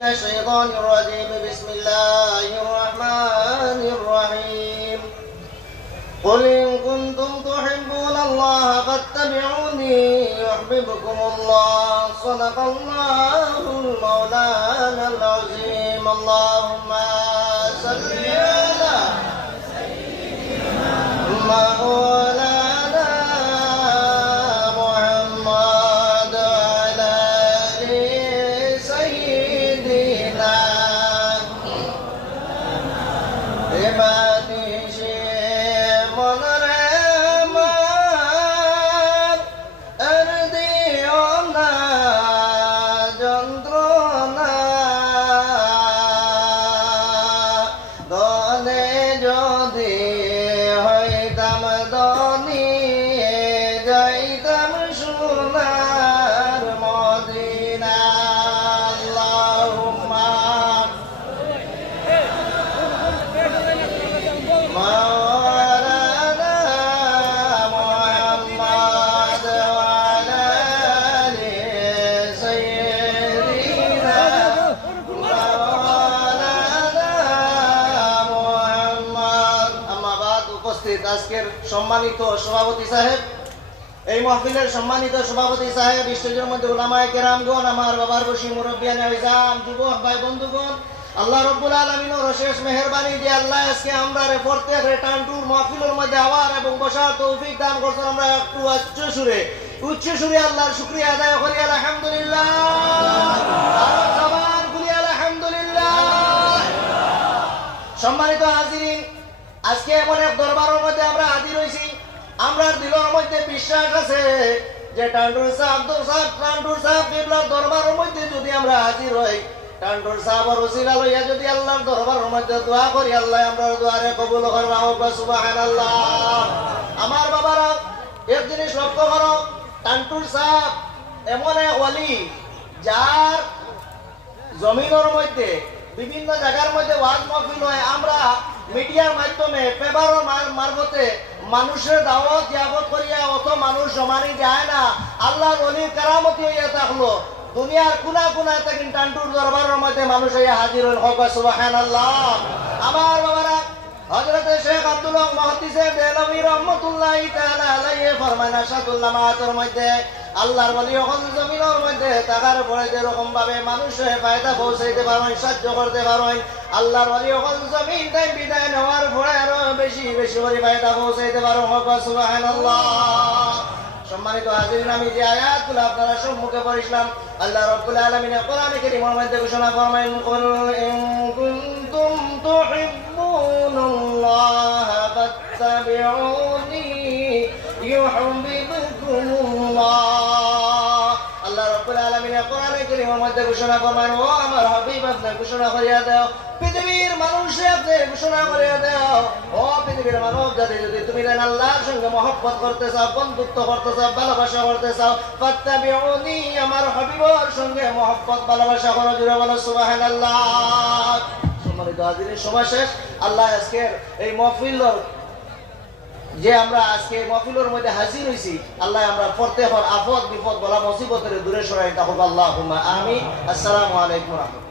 الشيطان الرجيم بسم الله الرحمن الرحيم قل إن كنتم تحبون الله فاتبعوني يحببكم الله صدق الله المولانا العظيم اللهم صل على مولانا محمد وعلى آل سيدنا আজকের সম্মানিত সভাপতি সাহেব, এই মাহফিলের সম্মানিত সভাপতি সাহেব, স্টেজের মধ্যে উলামায়ে কেরামগণ, আমার বাবার বসি মুরব্বিয়ানে ইজাম, যুবক ভাই বন্ধুগণ, আল্লাহ রাব্বুল আলামিনের অশেষ মেহেরবানি যে আল্লাহ আজকে আমরা প্রত্যেক রিটার্ন ট্যুর মাহফিলের মধ্যে আওয়ার এবং বসার তৌফিক দান করছেন। আমরা একটু উচ্চ সুরে আল্লাহর শুকরিয়া আদায় করি আলহামদুলিল্লাহ। জবান খুলি আলহামদুলিল্লাহ। সম্মানিত হাজিরিন, আজকে এমন এক দরবারের মধ্যে আমরা হাজির হয়েছি, আমরা দিলের মধ্যে বিশ্বাস আছে যে টান্ডুর সাহেব আব্দুল সাহেব টান্ডুর সাহেব কিবলার দরবারের মধ্যে যদি আমরা হাজির হই, টান্ডুর সাহেবের ওসিলা লইয়া যদি আল্লাহর দরবারের মধ্যে দোয়া করি, আল্লাহ আমরা দোয়ারে কবুল করবা। সুবহানাল্লাহ। আমার বাবারা এক জিনিস লক্ষ্য করো, টান্ডুর সাহেব এমন এক ওয়ালি যার জমিনের মধ্যে বিভিন্ন জায়গার মধ্যে ওয়াজ মাহফিল হয়, আমরা মিডিয়ার মাধ্যমে পেপারের মারফতে মানুষের দাওয়াত জিয়াবত করিয়া অত মানুষ জমানি যায় না। আল্লাহর ওলির কারামতি হইয়া থাকলো, দুনিয়ার কোনা কোনায় থাকেন টান্টুর দরবারের মধ্যে মানুষ হইয়া হাজির হল। সুবহানাল্লাহ। আমার বাবারা, হযরত শেখ আব্দুল হক মুহাদ্দিসে দেহলভী রাহমাতুল্লাহি তাআলা আলাইহি ফরমান আশাদুল্লাহ মাহাতের মধ্যে আল্লাহর ওলি যখন জমিনের মধ্যে থাকার পরে যেরকম ভাবে মানুষের ফায়দা পৌঁছাইতে পারেন, সাহায্য করতে পারেন, আল্লাহর ওলি যখন জমিন তাই বিদায় নেওয়ার পরে আরো বেশি বেশি করে ফায়দা পৌঁছাইতে পারেন। সুবহানাল্লাহ। সম্মানিত হাজিরিন, আমি যে আয়াতগুলো আপনারা সম্মুখে পড়িলাম, আল্লাহ রাব্বুল আলামিন কোরআনে কারীমের মধ্যে ঘোষণা ফরমায়েন, কুল ইন কুনতুম তুহিব্বুনাল্লাহা ফাত্তাবিউনি ইউহিব্বুকুমুল্লাহ। আল্লাহ রাব্বুল আলামিন কোরআনে কারীমের মধ্যে ঘোষণা ফরমায়েন, ও আমার হাবিব আপনি ঘোষণা করিয়া দাও, পৃথিবীর মানুষে আপনি ঘোষণা করিয়া দাও, ও পৃথিবীর মানব জাতি, যদি তুমি আল্লাহর সঙ্গে মহব্বত করতে চাও, বন্ধুত্ব করতে চাও, ভালোবাসা করতে চাও, ফাত্তাবিউনি আমার হাবিবের সঙ্গে মহব্বত ভালোবাসা করো। জুড়ে বলো সুবহানাল্লাহ। সম্মানিত হাজিরিন, সময় শেষ। আল্লাহ আজকের এই মাহফিল যে আমরা আজকে মাহফিলের মধ্যে হাজির হয়েছি, আল্লাহ আমরা প্রত্যেক আপদ বিপদ বলা মুসিবতের দূরে সরাই থাকুক। আল্লাহুম্মা আমিন। আসসালামু আলাইকুম।